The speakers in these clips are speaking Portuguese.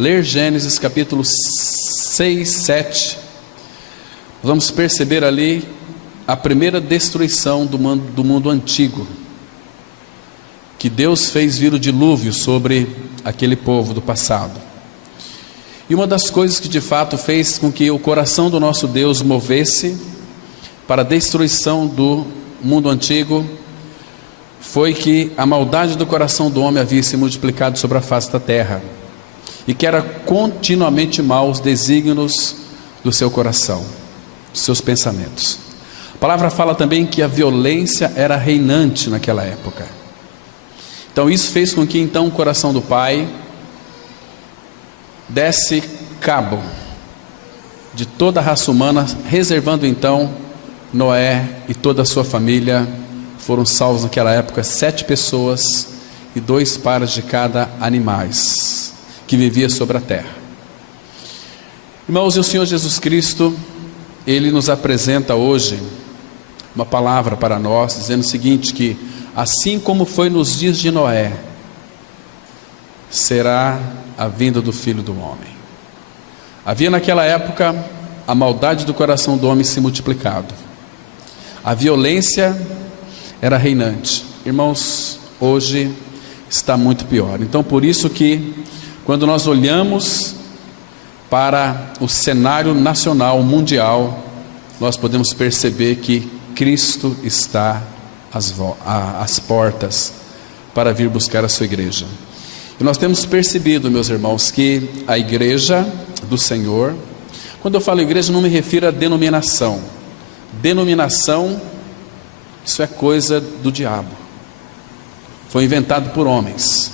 ler Gênesis capítulo 6, 7, vamos perceber ali a primeira destruição do mundo antigo, que Deus fez vir o dilúvio sobre aquele povo do passado. E uma das coisas que de fato fez com que o coração do nosso Deus movesse para a destruição do mundo antigo foi que a maldade do coração do homem havia se multiplicado sobre a face da terra, e que era continuamente mal os desígnios do seu coração, dos seus pensamentos. A palavra fala também que a violência era reinante naquela época. Então isso fez com que então o coração do pai desse cabo de toda a raça humana, reservando então Noé e toda a sua família. Foram salvos naquela época 7 pessoas e 2 pares de cada animais que vivia sobre a terra. Irmãos, e o Senhor Jesus Cristo, Ele nos apresenta hoje uma palavra para nós, dizendo o seguinte, que assim como foi nos dias de Noé, será a vinda do Filho do Homem. Havia naquela época a maldade do coração do homem se multiplicado, a violência era reinante. Irmãos, hoje está muito pior. Então por isso que quando nós olhamos para o cenário nacional, mundial, nós podemos perceber que Cristo está às portas para vir buscar a sua igreja. E nós temos percebido, meus irmãos, que a igreja do Senhor, quando eu falo igreja, não me refiro a denominação. Denominação, isso é coisa do diabo, foi inventado por homens.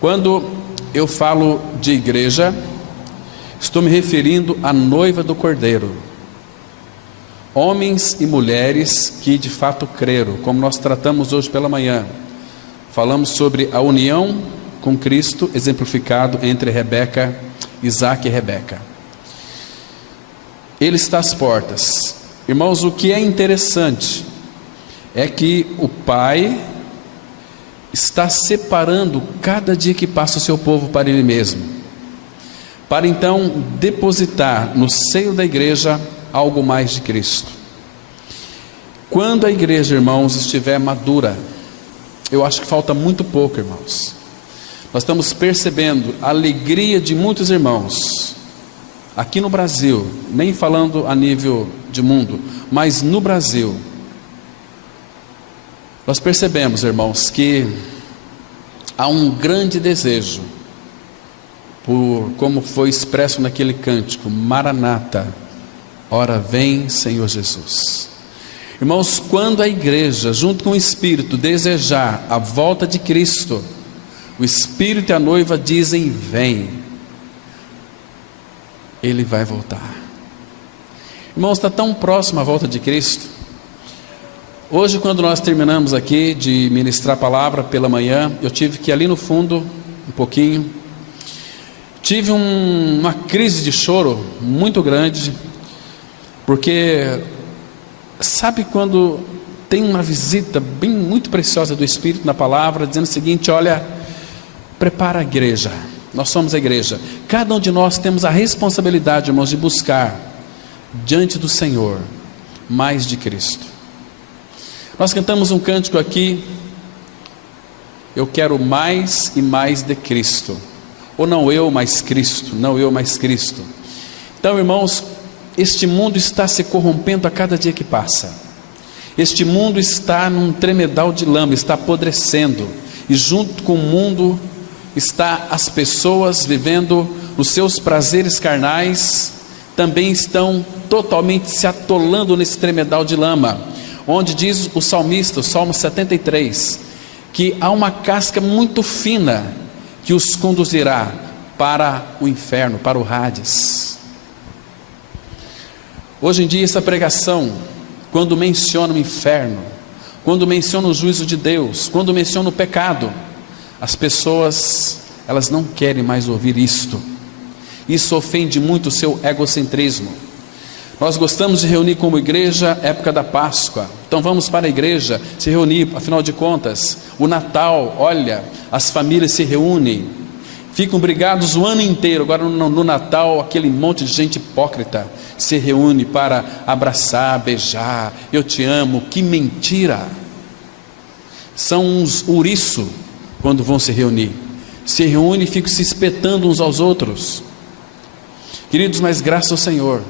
Quando eu falo de igreja, estou me referindo à noiva do Cordeiro, homens e mulheres que de fato creram, como nós tratamos hoje pela manhã. Falamos sobre a união com Cristo, exemplificado entre Rebeca, Isaac e Rebeca. Ele está às portas. Irmãos, o que é interessante é que o Pai está separando cada dia que passa o seu povo para Ele mesmo, para então depositar no seio da igreja algo mais de Cristo. Quando a igreja, irmãos, estiver madura, eu acho que falta muito pouco, irmãos. Nós estamos percebendo a alegria de muitos irmãos aqui no Brasil, nem falando a nível de mundo, mas no Brasil. Nós percebemos, irmãos, que há um grande desejo por, como foi expresso naquele cântico, Maranata, ora vem Senhor Jesus. Irmãos, quando a igreja, junto com o Espírito, desejar a volta de Cristo, o Espírito e a noiva dizem vem, Ele vai voltar. Irmãos, está tão próximo a volta de Cristo. Hoje, quando nós terminamos aqui de ministrar a palavra pela manhã, eu tive que ir ali no fundo, um pouquinho, tive uma crise de choro muito grande, porque sabe quando tem uma visita muito preciosa do Espírito na palavra, dizendo o seguinte, olha, prepara a igreja, nós somos a igreja, cada um de nós temos a responsabilidade, irmãos, de buscar diante do Senhor mais de Cristo. Nós cantamos um cântico aqui, eu quero mais e mais de Cristo, ou não eu, mas Cristo, não eu, mas Cristo. Então, irmãos, este mundo está se corrompendo a cada dia que passa, este mundo está num tremedal de lama, está apodrecendo, e junto com o mundo está as pessoas vivendo os seus prazeres carnais, também estão totalmente se atolando nesse tremedal de lama, onde diz o salmista, o Salmo 73, que há uma casca muito fina que os conduzirá para o inferno, para o Hades. Hoje em dia essa pregação, quando menciona o inferno, quando menciona o juízo de Deus, quando menciona o pecado, as pessoas, elas não querem mais ouvir isto. Isso ofende muito o seu egocentrismo. Nós gostamos de reunir como igreja época da Páscoa, então vamos para a igreja se reunir, afinal de contas, o Natal, olha, as famílias se reúnem, ficam brigados o ano inteiro. Agora no Natal, aquele monte de gente hipócrita se reúne para abraçar, beijar, eu te amo. Que mentira! São uns ouriços quando vão se reunir. Se reúnem e ficam se espetando uns aos outros. Queridos, mas graças ao Senhor,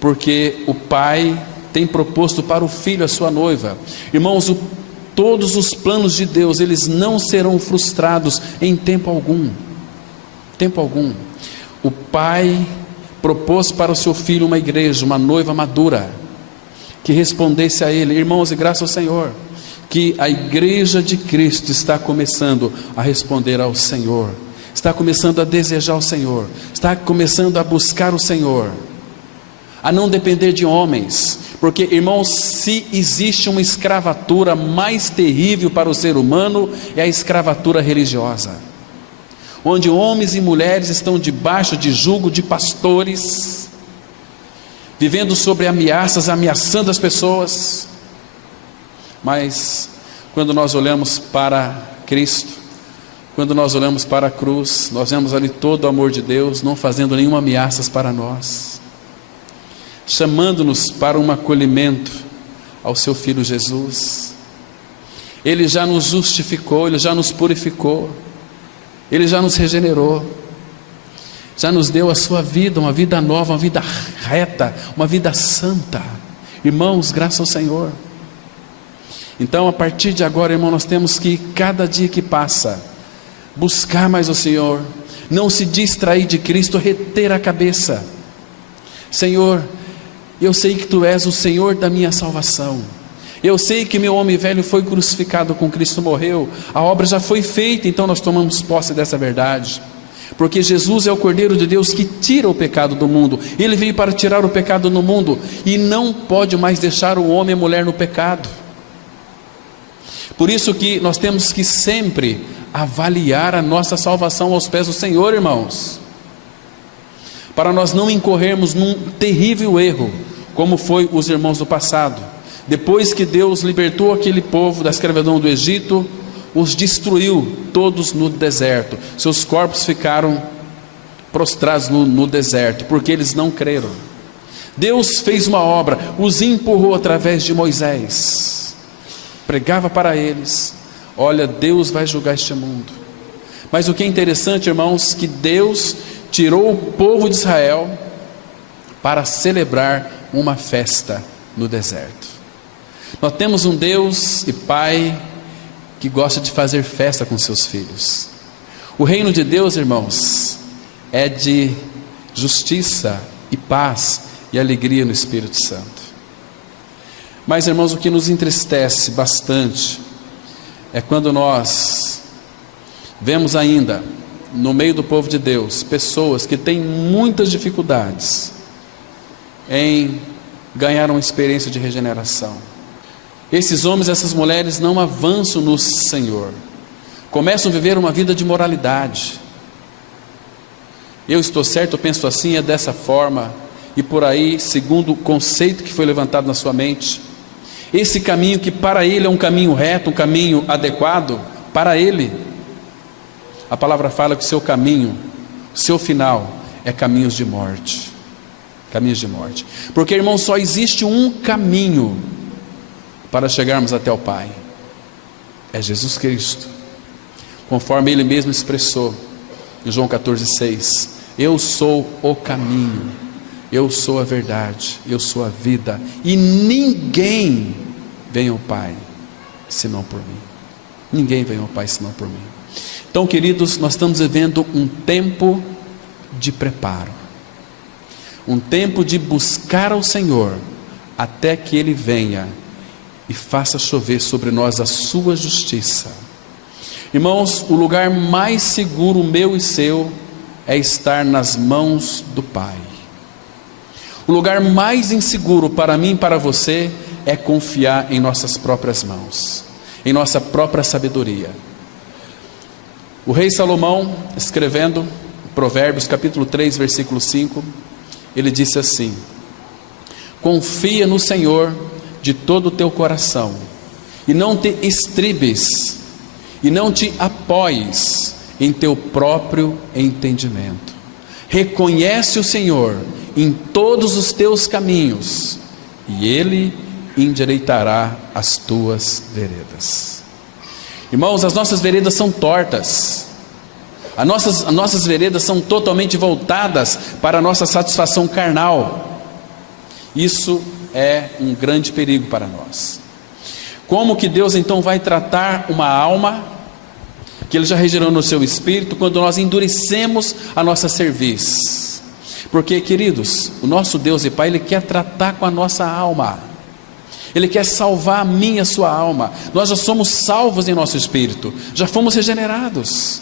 porque o Pai tem proposto para o Filho a sua noiva. Irmãos, todos os planos de Deus, eles não serão frustrados em tempo algum. Tempo algum. O Pai propôs para o seu Filho uma igreja, uma noiva madura, que respondesse a Ele. Irmãos, e graças ao Senhor, que a igreja de Cristo está começando a responder ao Senhor, está começando a desejar o Senhor, está começando a buscar o Senhor, a não depender de homens, porque, irmãos, se existe uma escravatura mais terrível para o ser humano, é a escravatura religiosa, onde homens e mulheres estão debaixo de jugo de pastores, vivendo sobre ameaças, ameaçando as pessoas. Mas quando nós olhamos para Cristo, quando nós olhamos para a cruz, nós vemos ali todo o amor de Deus, não fazendo nenhuma ameaça para nós, chamando-nos para um acolhimento ao seu Filho Jesus. Ele já nos justificou, Ele já nos purificou, Ele já nos regenerou, já nos deu a sua vida, uma vida nova, uma vida reta, uma vida santa. Irmãos, graças ao Senhor. Então, a partir de agora, irmão, nós temos que, cada dia que passa, buscar mais o Senhor, não se distrair de Cristo, reter a cabeça. Senhor, eu sei que Tu és o Senhor da minha salvação, eu sei que meu homem velho foi crucificado com Cristo, morreu, a obra já foi feita. Então nós tomamos posse dessa verdade, porque Jesus é o Cordeiro de Deus que tira o pecado do mundo. Ele veio para tirar o pecado no mundo, e não pode mais deixar o homem e a mulher no pecado. Por isso que nós temos que sempre avaliar a nossa salvação aos pés do Senhor, irmãos, para nós não incorrermos num terrível erro, como foi os irmãos do passado. Depois que Deus libertou aquele povo da escravidão do Egito, os destruiu todos no deserto. Seus corpos ficaram prostrados no deserto, porque eles não creram. Deus fez uma obra, os empurrou através de Moisés, pregava para eles: olha, Deus vai julgar este mundo. Mas o que é interessante, irmãos, que Deus tirou o povo de Israel para celebrar uma festa no deserto. Nós temos um Deus e Pai que gosta de fazer festa com seus filhos. O reino de Deus, irmãos, é de justiça e paz e alegria no Espírito Santo. Mas, irmãos, o que nos entristece bastante é quando nós vemos ainda no meio do povo de Deus pessoas que têm muitas dificuldades em ganhar uma experiência de regeneração. Esses homens e essas mulheres não avançam no Senhor, começam a viver uma vida de moralidade. Eu estou certo, eu penso assim, é dessa forma, e por aí, segundo o conceito que foi levantado na sua mente, esse caminho que para ele é um caminho reto, um caminho adequado, para ele, a palavra fala que o seu caminho, o seu final é caminhos de morte. Caminhos de morte. Porque, irmão, só existe um caminho para chegarmos até o Pai, é Jesus Cristo, conforme Ele mesmo expressou em João 14,6: eu sou o caminho, eu sou a verdade, eu sou a vida, e ninguém vem ao Pai senão por mim. Ninguém vem ao Pai senão por mim. Então, queridos, nós estamos vivendo um tempo de preparo, um tempo de buscar ao Senhor até que Ele venha e faça chover sobre nós a sua justiça. Irmãos, o lugar mais seguro meu e seu é estar nas mãos do Pai. O lugar mais inseguro para mim e para você é confiar em nossas próprias mãos, em nossa própria sabedoria. O rei Salomão, escrevendo Provérbios capítulo 3, versículo 5, ele disse assim: confia no Senhor de todo o teu coração, e não te estribes, e não te apoies em teu próprio entendimento. Reconhece o Senhor em todos os teus caminhos, e Ele endireitará as tuas veredas. Irmãos, as nossas veredas são tortas. As nossas veredas são totalmente voltadas para a nossa satisfação carnal. Isso é um grande perigo para nós. Como que Deus então vai tratar uma alma que Ele já regerou no seu espírito quando nós endurecemos a nossa cerviz? Porque, queridos, o nosso Deus e Pai, Ele quer tratar com a nossa alma. Ele quer salvar a minha e a sua alma. Nós já somos salvos em nosso espírito, já fomos regenerados,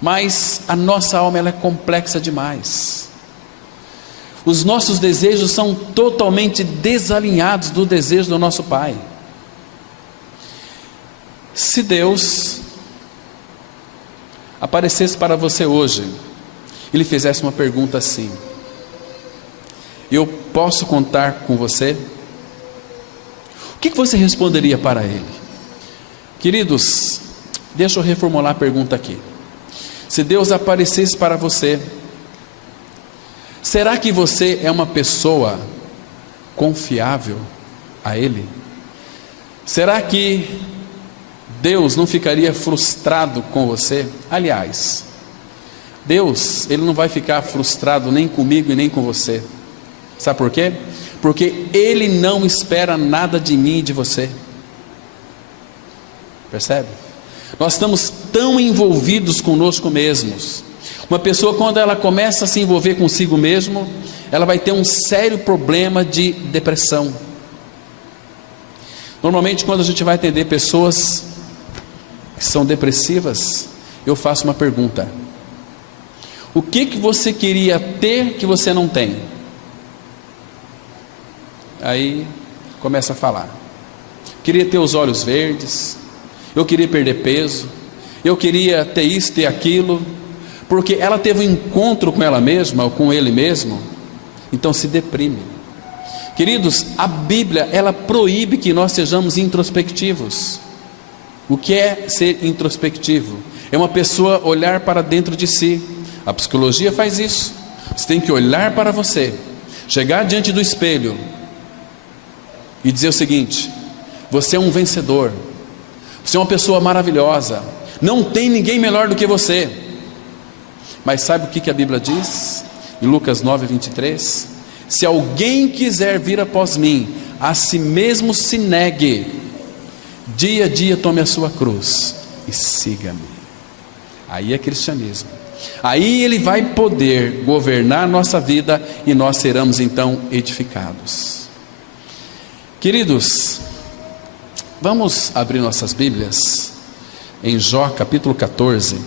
mas a nossa alma, ela é complexa demais. Os nossos desejos são totalmente desalinhados do desejo do nosso Pai. Se Deus aparecesse para você hoje e lhe fizesse uma pergunta assim: eu posso contar com você? O que você responderia para Ele? Queridos, deixa eu reformular a pergunta aqui. Se Deus aparecesse para você, será que você é uma pessoa confiável a Ele? Será que Deus não ficaria frustrado com você? Aliás, Deus, Ele não vai ficar frustrado nem comigo e nem com você. Sabe por quê? Porque Ele não espera nada de mim e de você. Percebe? Nós estamos tão envolvidos conosco mesmos. Uma pessoa, quando ela começa a se envolver consigo mesmo, ela vai ter um sério problema de depressão. Normalmente, quando a gente vai atender pessoas que são depressivas, eu faço uma pergunta: o que você queria ter que você não tem? Aí começa a falar: queria ter os olhos verdes, eu queria perder peso, eu queria ter isso, ter aquilo, porque ela teve um encontro com ela mesma, ou com ele mesmo, então se deprime. Queridos, a Bíblia, ela proíbe que nós sejamos introspectivos. O que é ser introspectivo? É uma pessoa olhar para dentro de si. A psicologia faz isso. Você tem que olhar para você, chegar diante do espelho e dizer o seguinte: você é um vencedor, você é uma pessoa maravilhosa, não tem ninguém melhor do que você. Mas sabe o que a Bíblia diz? Em Lucas 9:23: se alguém quiser vir após mim, a si mesmo se negue, dia a dia tome a sua cruz e siga-me. Aí é cristianismo. Aí Ele vai poder governar a nossa vida e nós seremos então edificados. Queridos, vamos abrir nossas Bíblias em Jó capítulo 14.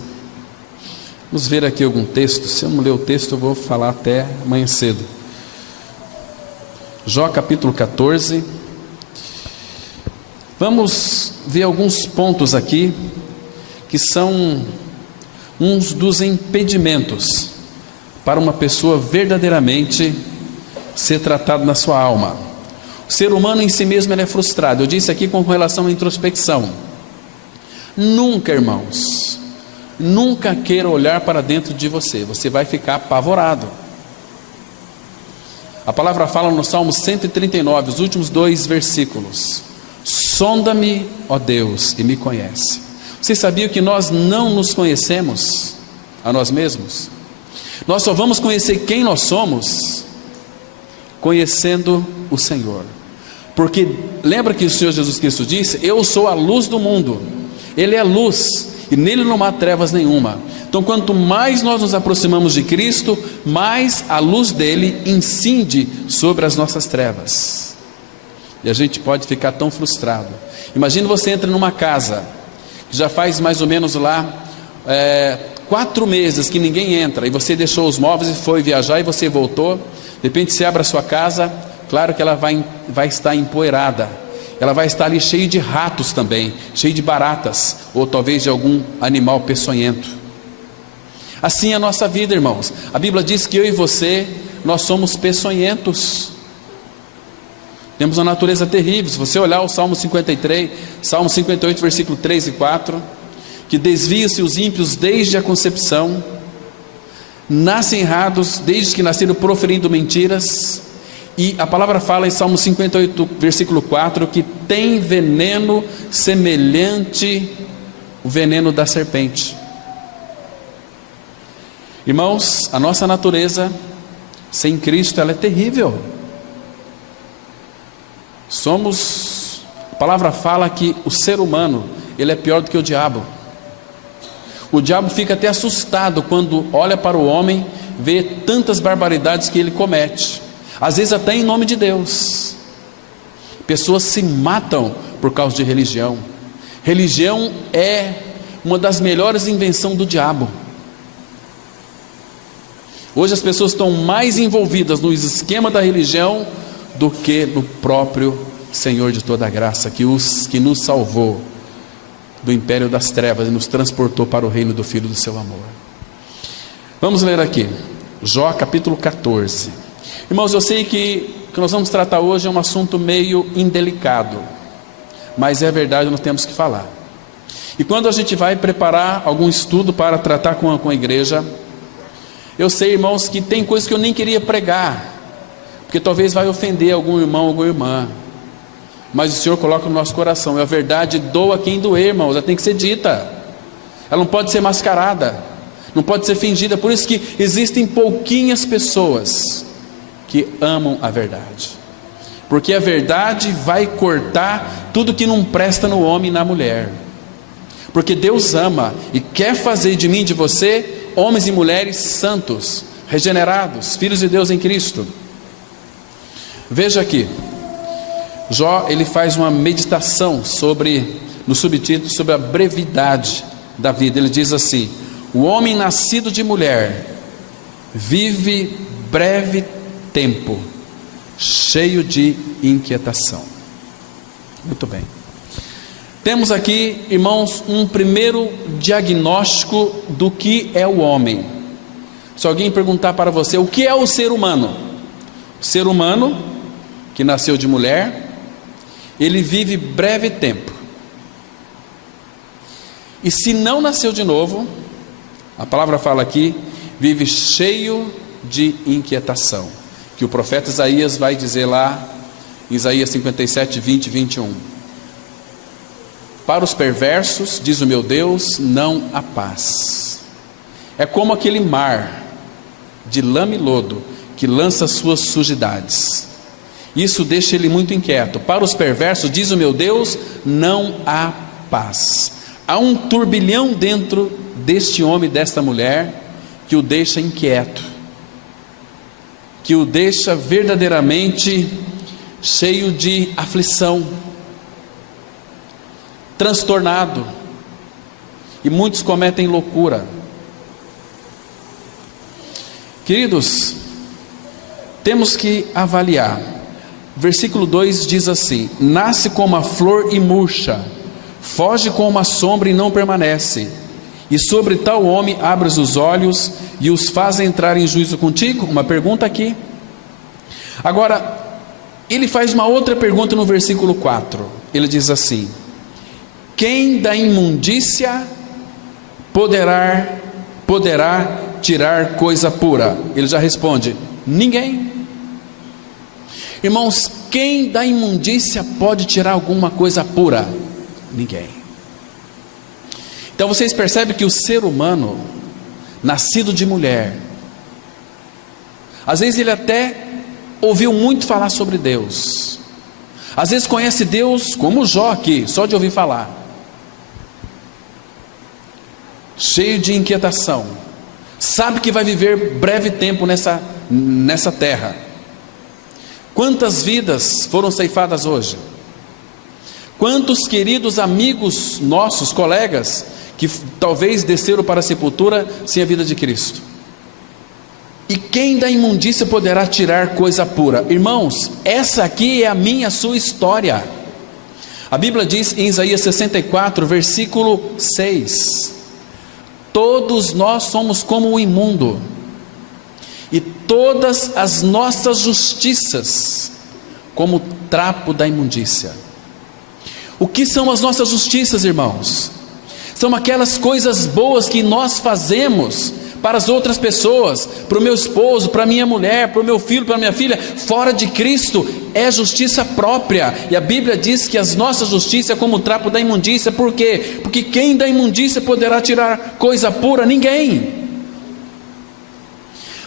Vamos ver aqui algum texto. Se eu não ler o texto, eu vou falar até amanhã cedo. Jó capítulo 14. Vamos ver alguns pontos aqui que são uns dos impedimentos para uma pessoa verdadeiramente ser tratada na sua alma. O ser humano em si mesmo ele é frustrado. Eu disse aqui com relação à introspecção. Nunca, irmãos, nunca queira olhar para dentro de você. Você vai ficar apavorado. A palavra fala no Salmo 139, os últimos 2 versículos: sonda-me, ó Deus, e me conhece. Você sabia que nós não nos conhecemos a nós mesmos? Nós só vamos conhecer quem nós somos conhecendo o Senhor. Porque lembra que o Senhor Jesus Cristo disse: eu sou a luz do mundo. Ele é luz e nele não há trevas nenhuma. Então quanto mais nós nos aproximamos de Cristo, mais a luz dele incide sobre as nossas trevas. E a gente pode ficar tão frustrado. Imagina você entra numa casa que já faz mais ou menos lá 4 meses que ninguém entra, e você deixou os móveis e foi viajar e você voltou. De repente você abre a sua casa, claro que ela vai estar empoeirada, ela vai estar ali cheia de ratos também, cheia de baratas, ou talvez de algum animal peçonhento. Assim é a nossa vida, irmãos. A Bíblia diz que eu e você, nós somos peçonhentos. Temos uma natureza terrível. Se você olhar o Salmo 53, Salmo 58, versículo 3 e 4, que desviam-se os ímpios desde a concepção, nascem errados desde que nasceram proferindo mentiras, e a palavra fala em Salmo 58, versículo 4, que tem veneno semelhante ao veneno da serpente. Irmãos, a nossa natureza sem Cristo, ela é terrível. A palavra fala que o ser humano, ele é pior do que o diabo. O diabo fica até assustado quando olha para o homem, vê tantas barbaridades que ele comete, às vezes até em nome de Deus. Pessoas se matam por causa de religião. Religião é uma das melhores invenções do diabo. Hoje as pessoas estão mais envolvidas no esquema da religião do que no próprio Senhor de toda a graça, que nos salvou do império das trevas e nos transportou para o reino do Filho do seu amor. Vamos ler aqui, Jó capítulo 14. Irmãos, eu sei que o que nós vamos tratar hoje é um assunto meio indelicado, mas é verdade, nós temos que falar. E quando a gente vai preparar algum estudo para tratar com a igreja, eu sei, irmãos, que tem coisas que eu nem queria pregar, porque talvez vai ofender algum irmão, alguma irmã, mas o Senhor coloca no nosso coração, e a verdade doa quem doer, irmãos, ela tem que ser dita, ela não pode ser mascarada, não pode ser fingida. Por isso que existem pouquinhas pessoas que amam a verdade, porque a verdade vai cortar tudo que não presta no homem e na mulher, porque Deus ama e quer fazer de mim e de você homens e mulheres santos, regenerados, filhos de Deus em Cristo. Veja aqui, Jó, ele faz uma meditação no subtítulo, sobre a brevidade da vida. Ele diz assim: o homem nascido de mulher vive breve tempo, cheio de inquietação. Muito bem. Temos aqui, irmãos, um primeiro diagnóstico do que é o homem. Se alguém perguntar para você, o que é o ser humano? O ser humano, que nasceu de mulher, ele vive breve tempo. E se não nasceu de novo, a palavra fala aqui, vive cheio de inquietação, que o profeta Isaías vai dizer lá, em Isaías 57, 20 e 21. Para os perversos, diz o meu Deus, não há paz. É como aquele mar de lama e lodo que lança suas sujidades. Isso deixa ele muito inquieto. Para os perversos, diz o meu Deus, não há paz. Há um turbilhão dentro deste homem, desta mulher, que o deixa inquieto, que o deixa verdadeiramente cheio de aflição, transtornado, e muitos cometem loucura. Queridos, temos que avaliar. Versículo 2 diz assim: nasce como a flor e murcha, foge como uma sombra e não permanece, e sobre tal homem abres os olhos e os faz entrar em juízo contigo? Uma pergunta aqui. Agora, ele faz uma outra pergunta no versículo 4, ele diz assim: quem da imundícia poderá tirar coisa pura? Ele já responde: ninguém. Irmãos, quem da imundícia pode tirar alguma coisa pura? Ninguém. Então vocês percebem que o ser humano, nascido de mulher, às vezes ele até ouviu muito falar sobre Deus, às vezes conhece Deus, como Jó aqui, só de ouvir falar, cheio de inquietação, sabe que vai viver breve tempo nessa terra. Quantas vidas foram ceifadas hoje? Quantos queridos amigos nossos, colegas, que talvez desceram para a sepultura sem a vida de Cristo? E quem da imundícia poderá tirar coisa pura? Irmãos, essa aqui é a minha, a sua história. A Bíblia diz em Isaías 64, versículo 6: todos nós somos como o imundo, e todas as nossas justiças como trapo da imundícia. O que são as nossas justiças, irmãos? São aquelas coisas boas que nós fazemos para as outras pessoas, para o meu esposo, para a minha mulher, para o meu filho, para a minha filha. Fora de Cristo é justiça própria, e a Bíblia diz que as nossas justiças é como o trapo da imundícia. Por quê? Porque quem da imundícia poderá tirar coisa pura? Ninguém.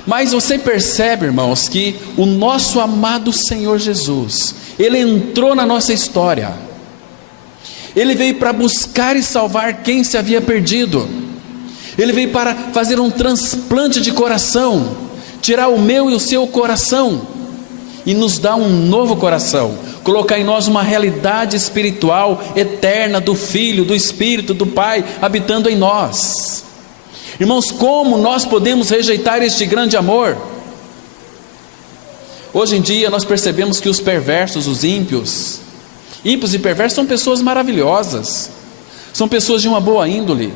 Mas você percebe, irmãos, que o nosso amado Senhor Jesus, Ele entrou na nossa história, Ele veio para buscar e salvar quem se havia perdido. Ele veio para fazer um transplante de coração, tirar o meu e o seu coração, e nos dar um novo coração, colocar em nós uma realidade espiritual eterna do Filho, do Espírito, do Pai, habitando em nós. Irmãos, como nós podemos rejeitar este grande amor? Hoje em dia nós percebemos que os perversos, os ímpios e perversos são pessoas maravilhosas, são pessoas de uma boa índole,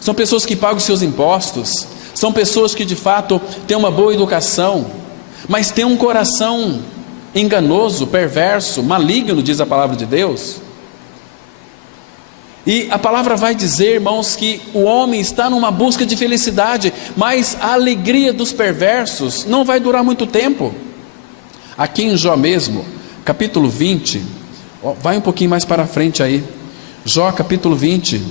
são pessoas que pagam seus impostos, são pessoas que de fato têm uma boa educação, mas têm um coração enganoso, perverso, maligno, diz a palavra de Deus. E a palavra vai dizer, irmãos, que o homem está numa busca de felicidade, mas a alegria dos perversos não vai durar muito tempo. Aqui em Jó mesmo, capítulo 20, vai um pouquinho mais para frente aí, Jó capítulo 20,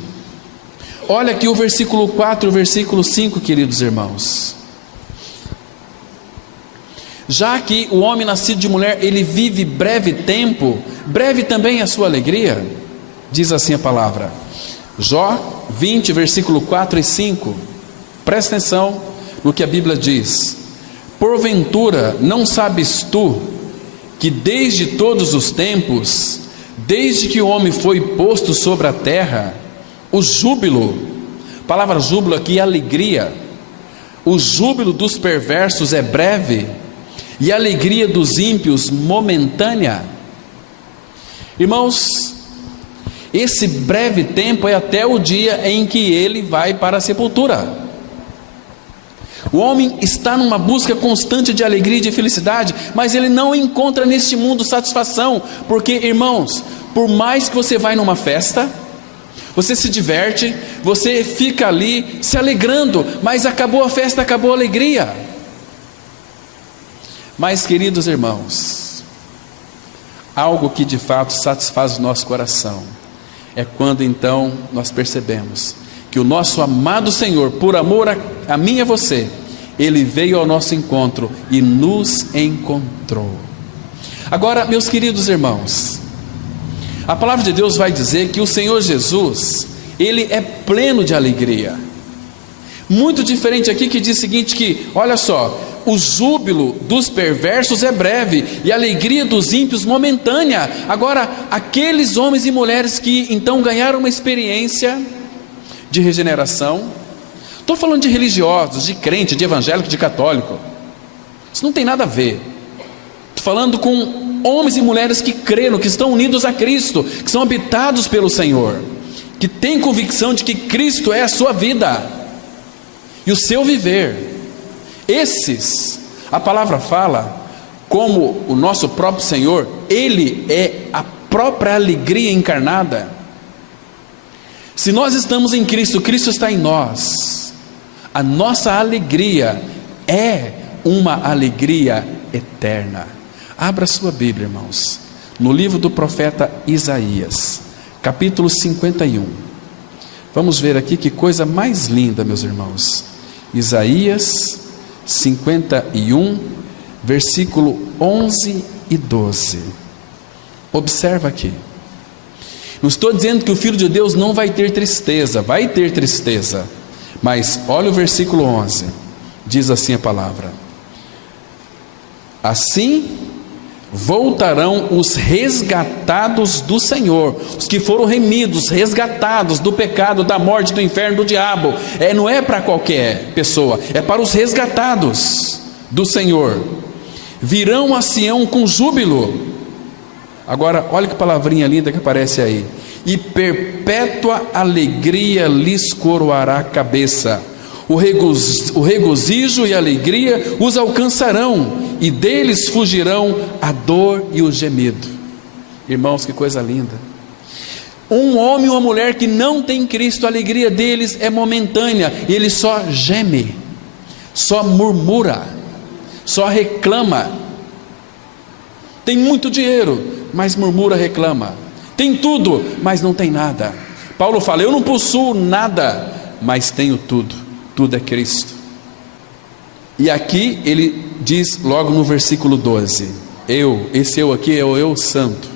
olha aqui o versículo 4 e o versículo 5, queridos irmãos. Já que o homem nascido de mulher, ele vive breve tempo, breve também a sua alegria, diz assim a palavra. Jó 20, versículo 4 e 5, presta atenção no que a Bíblia diz. Porventura não sabes tu, que desde todos os tempos, desde que o homem foi posto sobre a terra, o júbilo, a palavra júbilo aqui é alegria, o júbilo dos perversos é breve, e a alegria dos ímpios momentânea. Irmãos, esse breve tempo é até o dia em que ele vai para a sepultura. O homem está numa busca constante de alegria e de felicidade, mas ele não encontra neste mundo satisfação, porque, irmãos, por mais que você vai numa festa, você se diverte, você fica ali se alegrando, mas acabou a festa, acabou a alegria. Mas, queridos irmãos, algo que de fato satisfaz o nosso coração é quando então nós percebemos que o nosso amado Senhor, por amor a mim e a você, Ele veio ao nosso encontro e nos encontrou. Agora, meus queridos irmãos, a palavra de Deus vai dizer que o Senhor Jesus, Ele é pleno de alegria. Muito diferente aqui que diz o seguinte, que, olha só, o júbilo dos perversos é breve, e a alegria dos ímpios momentânea. Agora, aqueles homens e mulheres que então ganharam uma experiência de regeneração, estou falando de religiosos, de crente, de evangélico, de católico, isso não tem nada a ver. Estou falando com homens e mulheres que creram, que estão unidos a Cristo, que são habitados pelo Senhor, que têm convicção de que Cristo é a sua vida e o seu viver. Esses, a palavra fala, como o nosso próprio Senhor, Ele é a própria alegria encarnada. Se nós estamos em Cristo, Cristo está em nós, a nossa alegria é uma alegria eterna. Abra sua Bíblia, irmãos, no livro do profeta Isaías, capítulo 51. Vamos ver aqui que coisa mais linda, meus irmãos. Isaías 51, versículo 11 e 12. Observa aqui. Não estou dizendo que o Filho de Deus não vai ter tristeza, vai ter tristeza, mas olha o versículo 11, diz assim a palavra: assim voltarão os resgatados do Senhor, os que foram remidos, resgatados do pecado, da morte, do inferno, do diabo. Não é para qualquer pessoa, é para os resgatados do Senhor. Virão a Sião com júbilo. Agora, olha que palavrinha linda que aparece aí: e perpétua alegria lhes coroará a cabeça. O regozijo e a alegria os alcançarão, e deles fugirão a dor e o gemido. Irmãos, que coisa linda! Um homem ou uma mulher que não tem Cristo, a alegria deles é momentânea, e ele só geme, só murmura, só reclama. Tem muito dinheiro, mas murmura, reclama. Tem tudo, mas não tem nada. Paulo fala: eu não possuo nada, mas tenho tudo. Tudo é Cristo. E aqui ele diz logo no versículo 12: esse eu aqui é o eu santo.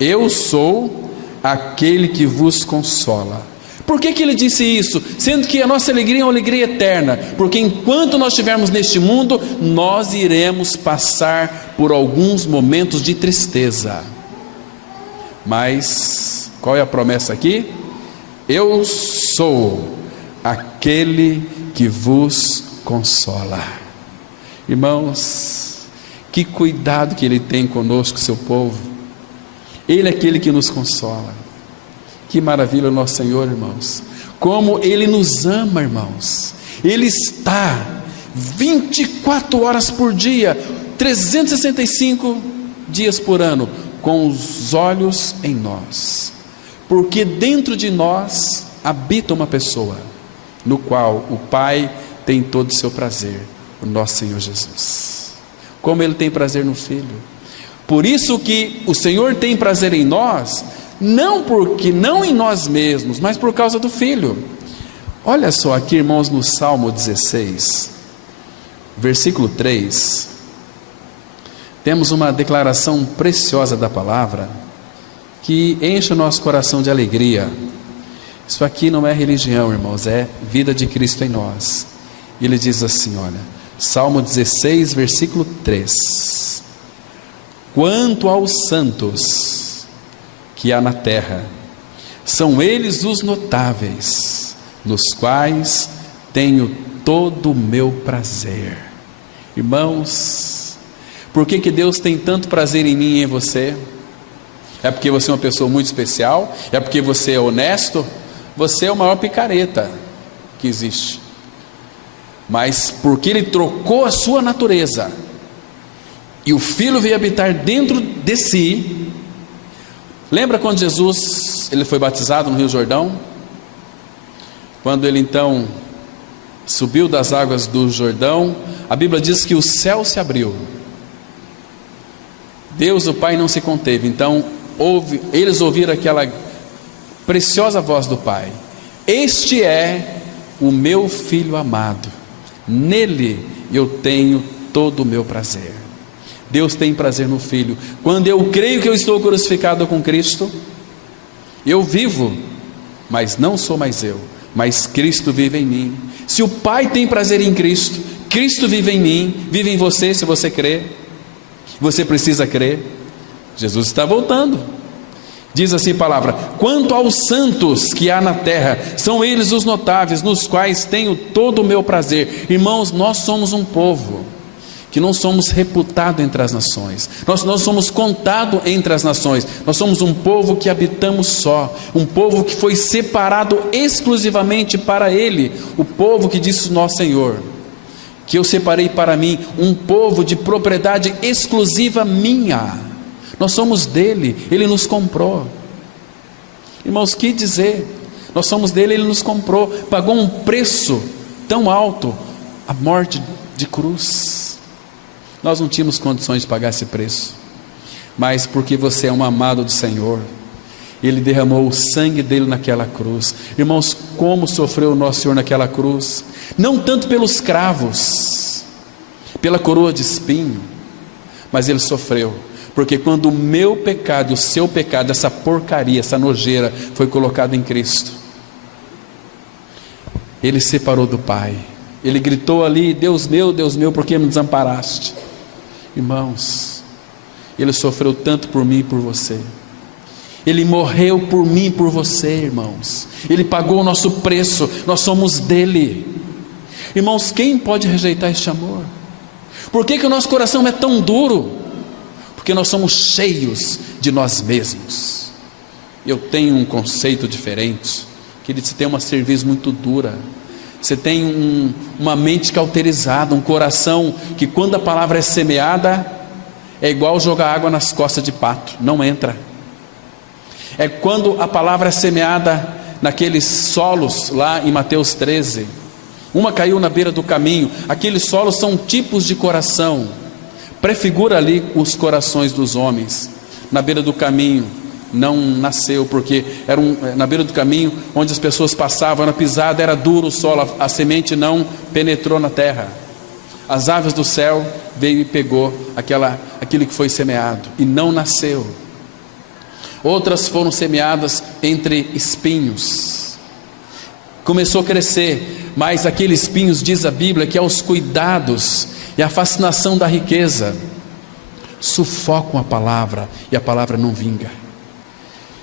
Eu sou aquele que vos consola. Por que ele disse isso? Sendo que a nossa alegria é uma alegria eterna. Porque enquanto nós estivermos neste mundo, nós iremos passar por alguns momentos de tristeza. Mas qual é a promessa aqui? Eu sou aquele que vos consola. Irmãos, que cuidado que ele tem conosco, seu povo. Ele é aquele que nos consola. Que maravilha o nosso Senhor, irmãos. Como Ele nos ama, irmãos. Ele está 24 horas por dia, 365 dias por ano, com os olhos em nós. Porque dentro de nós habita uma pessoa, no qual o Pai tem todo o seu prazer, o nosso Senhor Jesus. Como Ele tem prazer no Filho. Por isso que o Senhor tem prazer em nós, não em nós mesmos, mas por causa do Filho. Olha só aqui, irmãos, no Salmo 16, versículo 3, temos uma declaração preciosa da palavra, que enche o nosso coração de alegria. Isso aqui não é religião, irmãos, é vida de Cristo em nós. Ele diz assim, olha, Salmo 16, versículo 3: quanto aos santos que há na terra, são eles os notáveis, nos quais tenho todo o meu prazer. Irmãos, por que Deus tem tanto prazer em mim e em você? É porque você é uma pessoa muito especial? É porque você é honesto? Você é o maior picareta que existe. Mas porque Ele trocou a sua natureza, e o Filho veio habitar dentro de si. Lembra quando Jesus ele foi batizado no Rio Jordão? Quando ele então subiu das águas do Jordão, a Bíblia diz que o céu se abriu. Deus o Pai não se conteve. Então eles ouviram aquela preciosa voz do Pai: este é o meu Filho amado, nele eu tenho todo o meu prazer. Deus tem prazer no Filho. Quando eu creio que eu estou crucificado com Cristo, eu vivo, mas não sou mais eu, mas Cristo vive em mim. Se o Pai tem prazer em Cristo, Cristo vive em mim, vive em você, se você crê. Você precisa crer. Jesus está voltando. Diz assim a palavra: quanto aos santos que há na terra, são eles os notáveis, nos quais tenho todo o meu prazer. Irmãos, nós somos um povo que não somos reputados entre as nações, nós não somos contados entre as nações, nós somos um povo que habitamos só, um povo que foi separado exclusivamente para Ele, o povo que disse o nosso Senhor, que eu separei para mim, um povo de propriedade exclusiva minha. Nós somos dele, Ele nos comprou. Irmãos, que dizer, nós somos dele, Ele nos comprou, pagou um preço tão alto, a morte de cruz. Nós não tínhamos condições de pagar esse preço, mas porque você é um amado do Senhor, Ele derramou o sangue dele naquela cruz. Irmãos, como sofreu o nosso Senhor naquela cruz, não tanto pelos cravos, pela coroa de espinho, mas Ele sofreu, porque quando o meu pecado e o seu pecado, essa porcaria, essa nojeira, foi colocado em Cristo, Ele separou do Pai. Ele gritou ali: Deus meu, por que me desamparaste? Irmãos, Ele sofreu tanto por mim e por você. Ele morreu por mim e por você, irmãos. Ele pagou o nosso preço, nós somos dele. Irmãos, quem pode rejeitar este amor? Por que o nosso coração é tão duro? Porque nós somos cheios de nós mesmos. Eu tenho um conceito diferente, que você tem uma cerviz muito dura, você tem uma mente cauterizada, um coração que quando a palavra é semeada, é igual jogar água nas costas de pato, não entra. É quando a palavra é semeada naqueles solos lá em Mateus 13. Uma caiu na beira do caminho. Aqueles solos são tipos de coração. Prefigura ali os corações dos homens. Na beira do caminho não nasceu, porque era na beira do caminho onde as pessoas passavam, era pisada, era duro o solo, a semente não penetrou na terra. As aves do céu veio e pegou aquilo que foi semeado e não nasceu. Outras foram semeadas entre espinhos. Começou a crescer, mas aqueles espinhos, diz a Bíblia, que aos cuidados e a fascinação da riqueza sufocam a palavra e a palavra não vinga.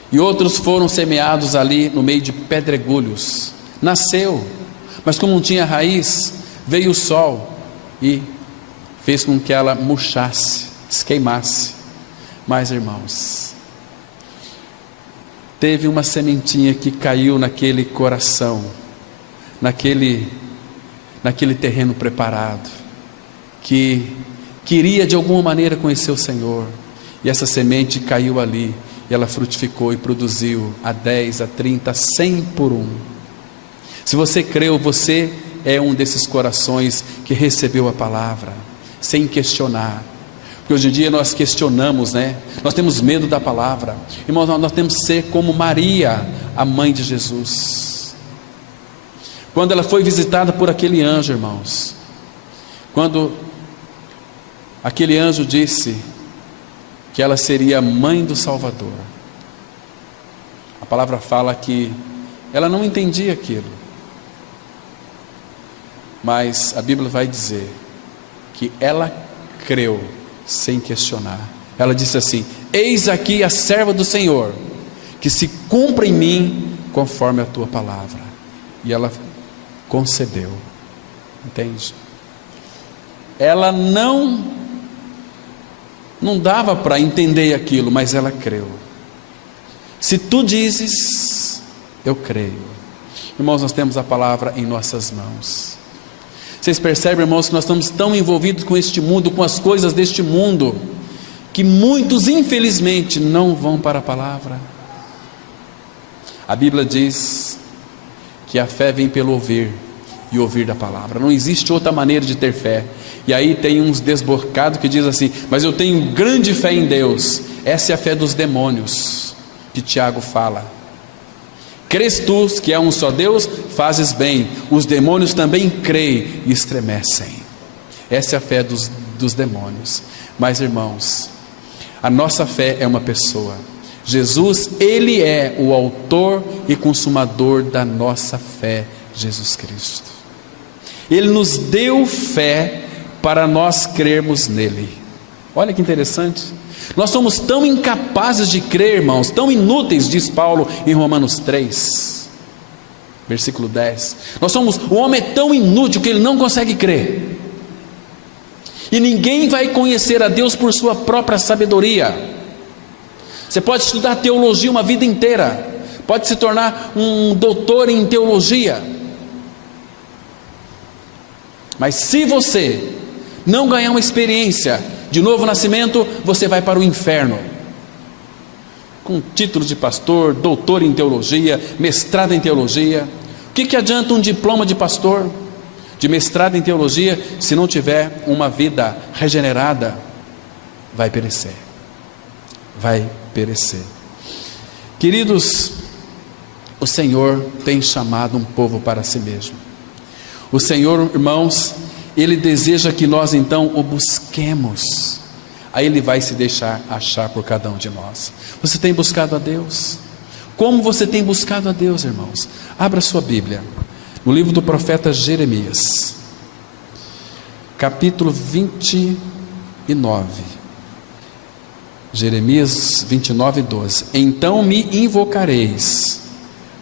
E outros foram semeados ali no meio de pedregulhos. Nasceu, mas como não tinha raiz, veio o sol e fez com que ela murchasse, se queimasse. Mas, irmãos, teve uma sementinha que caiu naquele coração, naquele terreno preparado, que queria de alguma maneira conhecer o Senhor, e essa semente caiu ali, e ela frutificou e produziu a 10, a 30, a 100 por um. Se você creu, você é um desses corações que recebeu a palavra, sem questionar. Porque hoje em dia nós questionamos, né? Nós temos medo da palavra. Irmãos, nós temos que ser como Maria, a mãe de Jesus. Quando ela foi visitada por aquele anjo, irmãos, quando aquele anjo disse que ela seria a mãe do Salvador, a palavra fala que ela não entendia aquilo, mas a Bíblia vai dizer que ela creu sem questionar. Ela disse assim: eis aqui a serva do Senhor, que se cumpra em mim conforme a tua palavra. E ela concedeu. Entende? Ela não dava para entender aquilo, mas ela creu. Se tu dizes, eu creio. Irmãos, nós temos a palavra em nossas mãos. Vocês percebem, irmãos, que nós estamos tão envolvidos com este mundo, com as coisas deste mundo, que muitos infelizmente não vão para a palavra. A Bíblia diz que a fé vem pelo ouvir, e ouvir da palavra. Não existe outra maneira de ter fé. E aí tem uns desbocados que dizem assim: mas eu tenho grande fé em Deus. Essa é a fé dos demônios, que Tiago fala. Crês tu que é um só Deus? Fazes bem. Os demônios também creem e estremecem. Essa é a fé dos demônios. Mas, irmãos, a nossa fé é uma pessoa. Jesus, Ele é o autor e consumador da nossa fé, Jesus Cristo. Ele nos deu fé para nós crermos nele. Olha que interessante. Nós somos tão incapazes de crer, irmãos, tão inúteis, diz Paulo em Romanos 3, versículo 10. O homem é tão inútil que ele não consegue crer. E ninguém vai conhecer a Deus por sua própria sabedoria. Você pode estudar teologia uma vida inteira, pode se tornar um doutor em teologia, mas se você não ganhar uma experiência de novo nascimento, você vai para o inferno. Com título de pastor, doutor em teologia, mestrado em teologia. O que adianta um diploma de pastor, de mestrado em teologia, se não tiver uma vida regenerada? Vai perecer. Vai perecer. Queridos, o Senhor tem chamado um povo para si mesmo. O Senhor, irmãos, Ele deseja que nós então o busquemos. Aí Ele vai se deixar achar por cada um de nós. Você tem buscado a Deus? Como você tem buscado a Deus, irmãos? Abra sua Bíblia no livro do profeta Jeremias, capítulo 29. Jeremias 29, 12. Então me invocareis,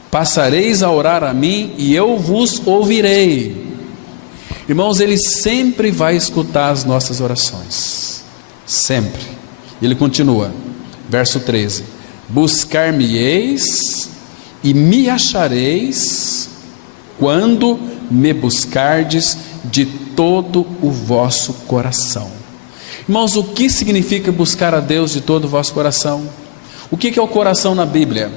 passareis a orar a mim, e eu vos ouvirei. Irmãos, Ele sempre vai escutar as nossas orações, sempre. Ele continua, verso 13: buscar-me-eis e me achareis, quando me buscardes de todo o vosso coração. Irmãos, o que significa buscar a Deus de todo o vosso coração? O que é o coração na Bíblia?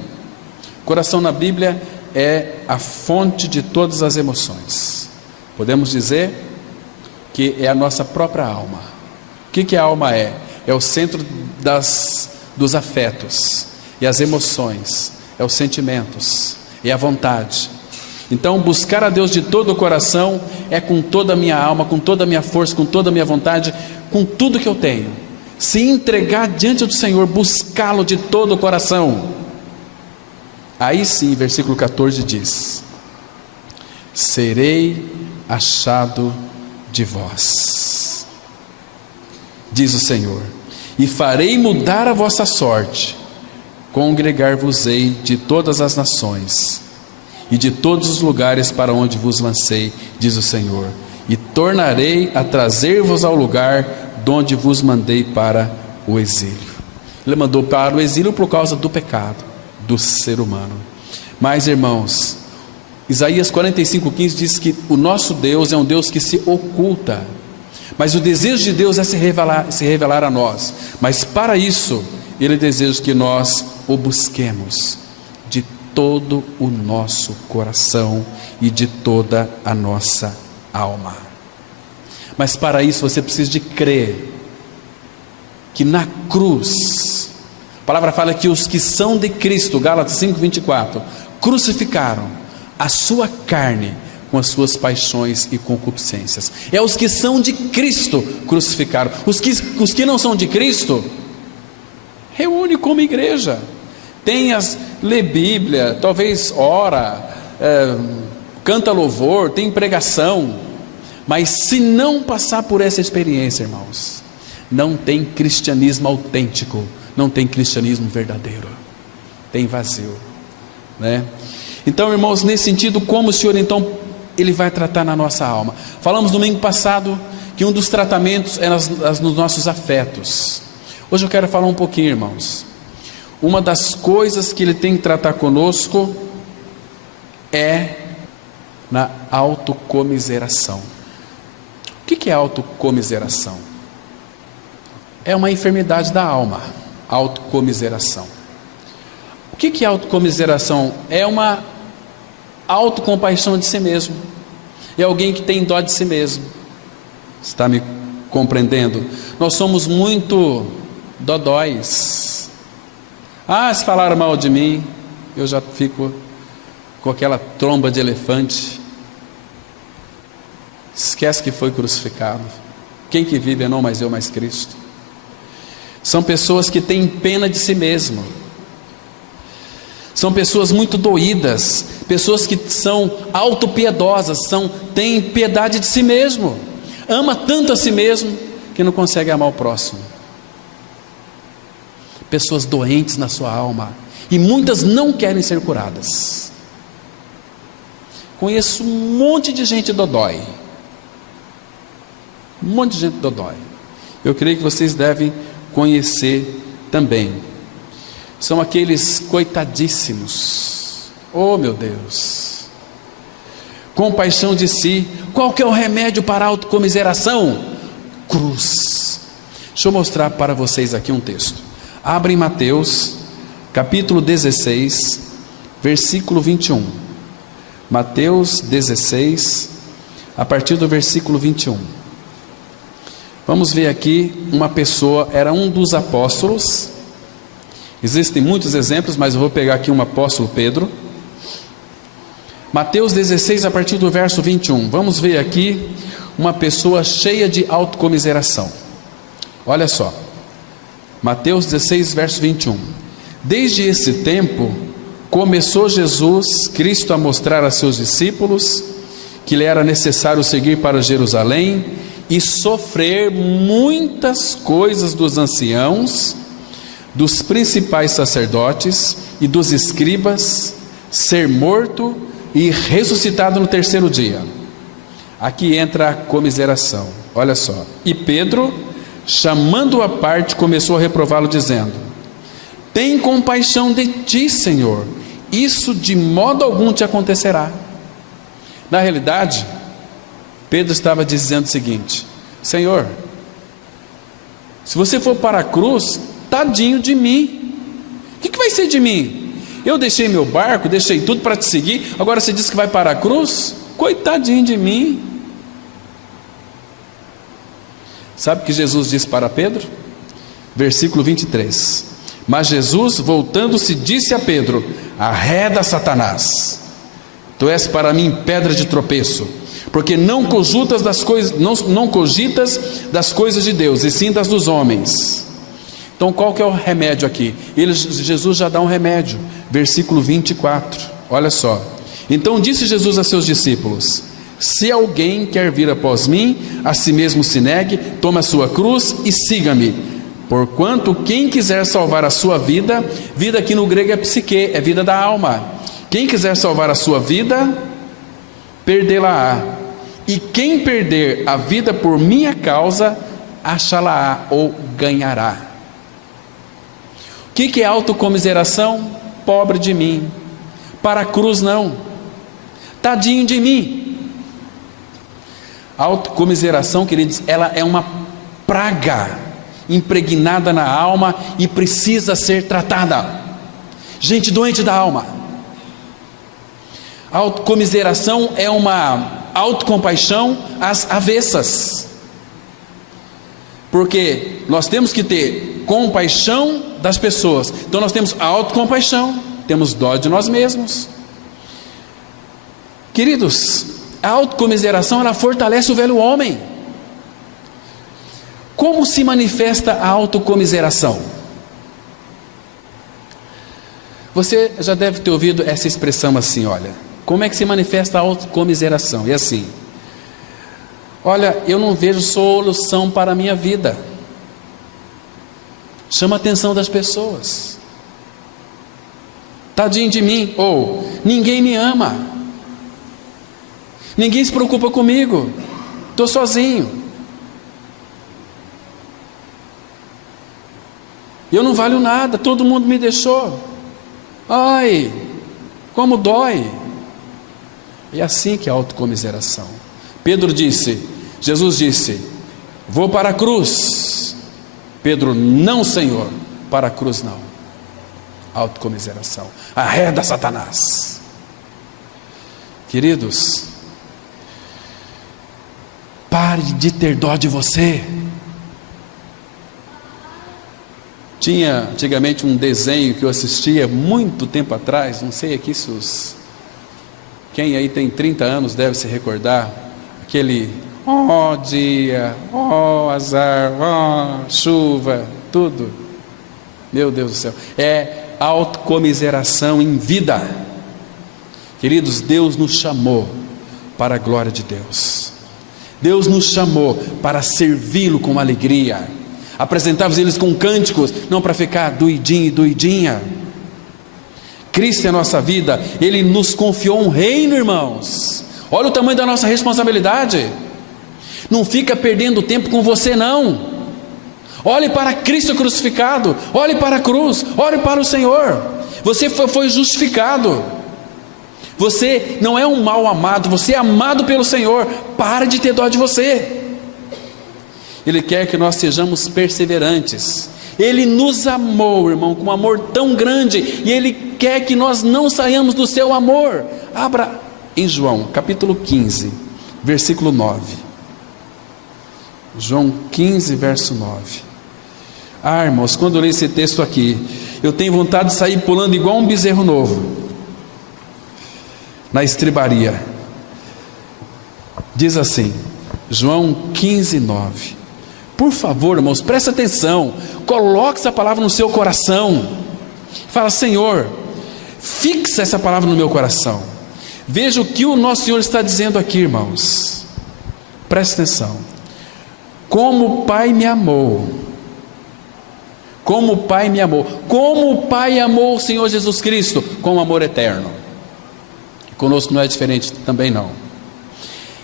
O coração na Bíblia é a fonte de todas as emoções. Podemos dizer que é a nossa própria alma. O que a alma é? É o centro dos afetos, e as emoções, é os sentimentos, é a vontade. Então buscar a Deus de todo o coração é com toda a minha alma, com toda a minha força, com toda a minha vontade, com tudo que eu tenho. Se entregar diante do Senhor, buscá-lo de todo o coração. Aí sim, versículo 14 diz: serei achado de vós, diz o Senhor, e farei mudar a vossa sorte, congregar-vos-ei de todas as nações, e de todos os lugares para onde vos lancei, diz o Senhor, e tornarei a trazer-vos ao lugar de onde vos mandei para o exílio. Ele mandou para o exílio por causa do pecado do ser humano. Mas, irmãos, Isaías 45:15 diz que o nosso Deus é um Deus que se oculta, mas o desejo de Deus é se revelar a nós. Mas para isso, Ele deseja que nós o busquemos de todo o nosso coração e de toda a nossa alma. Mas para isso você precisa de crer que na cruz, a palavra fala que os que são de Cristo, Gálatas 5:24, crucificaram a sua carne com as suas paixões e concupiscências. É os que são de Cristo crucificaram. Os que não são de Cristo, reúne como igreja, lê Bíblia, talvez ora, canta louvor, tem pregação, mas se não passar por essa experiência, irmãos, não tem cristianismo autêntico, não tem cristianismo verdadeiro, tem vazio, né? Então, irmãos, nesse sentido, como o Senhor então Ele vai tratar na nossa alma? Falamos domingo passado que um dos tratamentos é nos nossos afetos. Hoje eu quero falar um pouquinho, irmãos. Uma das coisas que Ele tem que tratar conosco é na autocomiseração. O que é autocomiseração? É uma enfermidade da alma, autocomiseração. O que é autocomiseração? É uma autocompaixão de si mesmo. É alguém que tem dó de si mesmo. Você está me compreendendo? Nós somos muito dodóis. Se falaram mal de mim, eu já fico com aquela tromba de elefante. Esquece que foi crucificado. Quem que vive é não mais eu, mas Cristo. São pessoas que têm pena de si mesmo. São pessoas muito doídas, pessoas que são autopiedosas, têm piedade de si mesmo, ama tanto a si mesmo que não consegue amar o próximo. Pessoas doentes na sua alma, e muitas não querem ser curadas. Conheço um monte de gente dodói, eu creio que vocês devem conhecer também. São aqueles coitadíssimos, oh meu Deus, compaixão de si. Qual que é o remédio para a autocomiseração? Cruz. Deixa eu mostrar para vocês aqui um texto. Abre em Mateus capítulo 16, versículo 21. Mateus 16, a partir do versículo 21. Vamos ver aqui uma pessoa, era um dos apóstolos. Existem muitos exemplos, mas eu vou pegar aqui um apóstolo, Pedro. Mateus 16, a partir do verso 21. Vamos ver aqui uma pessoa cheia de autocomiseração. Olha só. Mateus 16, verso 21. Desde esse tempo, começou Jesus Cristo a mostrar a seus discípulos que lhe era necessário seguir para Jerusalém e sofrer muitas coisas dos anciãos, dos principais sacerdotes e dos escribas, ser morto e ressuscitado no terceiro dia. Aqui entra a comiseração, olha só. E Pedro, chamando-o à parte, começou a reprová-lo, dizendo: tem compaixão de ti, Senhor, isso de modo algum te acontecerá. Na realidade, Pedro estava dizendo o seguinte: Senhor, se você for para a cruz, tadinho de mim, O que vai ser de mim? Eu deixei meu barco, deixei tudo para te seguir, agora você diz que vai para a cruz? Coitadinho de mim. Sabe o que Jesus disse para Pedro? Versículo 23. Mas Jesus, voltando-se, disse a Pedro: arreda, Satanás, tu és para mim pedra de tropeço, porque não cogitas das coisas de Deus, e sim das dos homens. Então qual que é o remédio aqui? Jesus já dá um remédio. Versículo 24, olha só. Então disse Jesus a seus discípulos: se alguém quer vir após mim, a si mesmo se negue, tome a sua cruz e siga-me. Porquanto quem quiser salvar a sua vida, vida aqui no grego é psique, é vida da alma. Quem quiser salvar a sua vida, perdê-la-á. E quem perder a vida por minha causa, achá-la-á ou ganhará. O que é autocomiseração? Pobre de mim. Para a cruz não. Tadinho de mim. Autocomiseração, queridos, ela é uma praga impregnada na alma e precisa ser tratada. Gente doente da alma. Autocomiseração é uma autocompaixão às avessas, porque nós temos que ter compaixão das pessoas. Então nós temos a autocompaixão, temos dó de nós mesmos. Queridos, a autocomiseração, ela fortalece o velho homem. Como se manifesta a autocomiseração? Você já deve ter ouvido essa expressão assim, olha, como é que se manifesta a autocomiseração? E assim: olha, eu não vejo solução para a minha vida. Chama a atenção das pessoas. Tadinho de mim. Ou, ninguém me ama, ninguém se preocupa comigo, estou sozinho, eu não valho nada, todo mundo me deixou. Ai, como dói. É assim que é a autocomiseração. Jesus disse: vou para a cruz. Pedro: não, Senhor, para a cruz não. Autocomiseração. Arreda, Satanás. Queridos, pare de ter dó de você. Tinha antigamente um desenho que eu assistia muito tempo atrás, não sei aqui se quem aí tem 30 anos deve se recordar, aquele ó dia, ó azar, ó chuva, tudo, meu Deus do céu, é autocomiseração em vida. Queridos, Deus nos chamou para a glória de Deus, Deus nos chamou para servi-lo com alegria, apresentava eles com cânticos, não para ficar doidinho e doidinha. Cristo é a nossa vida, Ele nos confiou um reino, irmãos. Olha o tamanho da nossa responsabilidade. Não fica perdendo tempo com você não. Olhe para Cristo crucificado, olhe para a cruz, olhe para o Senhor. Você foi justificado. Você não é um mal amado, você é amado pelo Senhor. Pare de ter dó de você. Ele quer que nós sejamos perseverantes. Ele nos amou, irmão, com um amor tão grande, e Ele quer que nós não saiamos do seu amor. Abra em João, capítulo 15, versículo 9. João 15, verso 9. Ah, irmãos, quando eu leio esse texto aqui, eu tenho vontade de sair pulando igual um bezerro novo na estribaria. Diz assim, João 15, 9. Por favor, irmãos, presta atenção, coloque essa palavra no seu coração. Fala: Senhor, fixa essa palavra no meu coração. Veja o que o nosso Senhor está dizendo aqui, irmãos. Presta atenção. Como o Pai me amou, como o Pai me amou, como o Pai amou o Senhor Jesus Cristo, com amor eterno. Conosco não é diferente também não.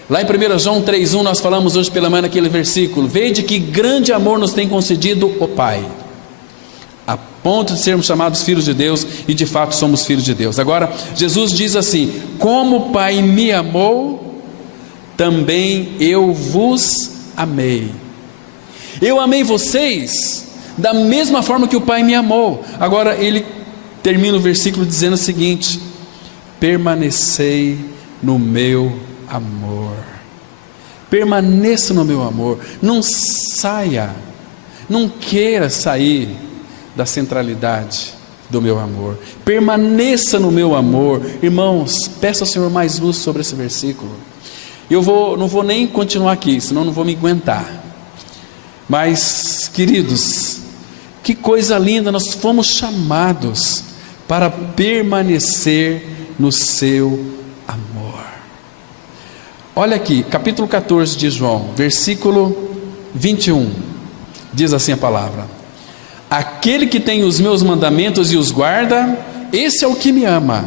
Lá em 1 João 3,1 nós falamos hoje pela manhã naquele versículo: vede que grande amor nos tem concedido o Pai, a ponto de sermos chamados filhos de Deus, e de fato somos filhos de Deus. Agora Jesus diz assim: como o Pai me amou, também eu vos amei. Eu amei vocês da mesma forma que o Pai me amou. Agora Ele termina o versículo dizendo o seguinte: permanecei no meu amor. Permaneça no meu amor. Não saia, não queira sair da centralidade do meu amor. Permaneça no meu amor. Irmãos, peça ao Senhor mais luz sobre esse versículo. Não vou nem continuar aqui, senão não vou me aguentar. Mas, queridos, que coisa linda, nós fomos chamados para permanecer no seu amor. Olha aqui, capítulo 14 de João, versículo 21, diz assim a palavra: aquele que tem os meus mandamentos e os guarda, esse é o que me ama,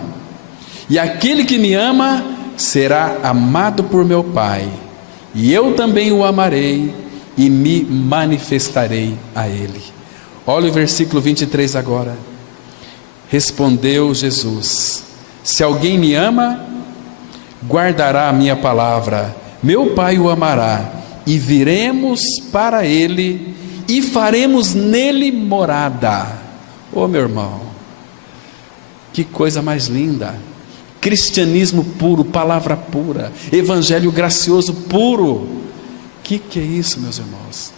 e aquele que me ama será amado por meu Pai, e eu também o amarei e me manifestarei a ele. Olha o versículo 23 agora. Respondeu Jesus: se alguém me ama, guardará a minha palavra, meu Pai o amará, e viremos para ele e faremos nele morada. Oh, meu irmão, que coisa mais linda! Cristianismo puro, palavra pura, evangelho gracioso puro. Que é isso, meus irmãos?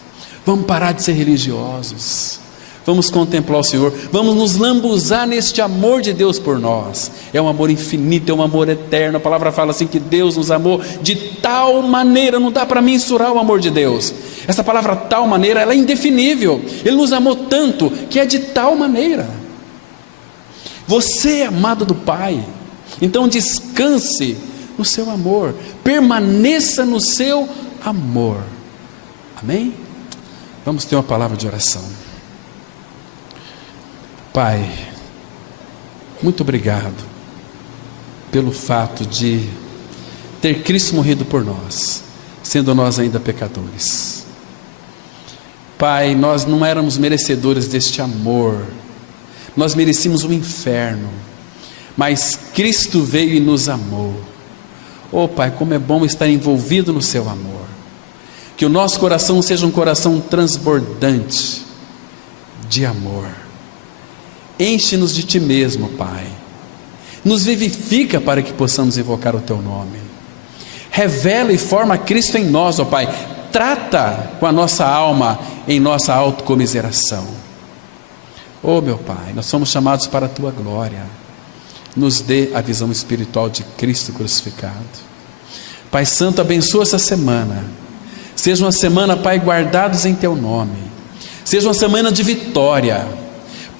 Vamos parar de ser religiosos, vamos contemplar o Senhor, vamos nos lambuzar neste amor de Deus por nós. É um amor infinito, é um amor eterno. A palavra fala assim que Deus nos amou de tal maneira, não dá para mensurar o amor de Deus. Essa palavra tal maneira, ela é indefinível. Ele nos amou tanto que é de tal maneira. Você é amado do Pai, então descanse no seu amor, permaneça no seu amor. Amém? Vamos ter uma palavra de oração. Pai, muito obrigado pelo fato de ter Cristo morrido por nós, sendo nós ainda pecadores. Pai, nós não éramos merecedores deste amor, nós merecíamos o inferno, mas Cristo veio e nos amou. Oh Pai, como é bom estar envolvido no seu amor. Que o nosso coração seja um coração transbordante de amor. Enche-nos de Ti mesmo, Pai. Nos vivifica para que possamos invocar o Teu nome. Revela e forma Cristo em nós, ó Pai. Trata com a nossa alma em nossa autocomiseração. Oh meu Pai, nós somos chamados para a Tua glória. Nos dê a visão espiritual de Cristo crucificado. Pai Santo, abençoa essa semana. Seja uma semana, Pai, guardados em Teu nome. Seja uma semana de vitória.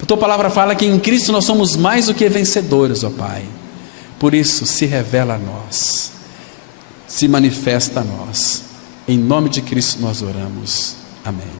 A Tua palavra fala que em Cristo nós somos mais do que vencedores, ó Pai. Por isso, se revela a nós, se manifesta a nós. Em nome de Cristo nós oramos. Amém.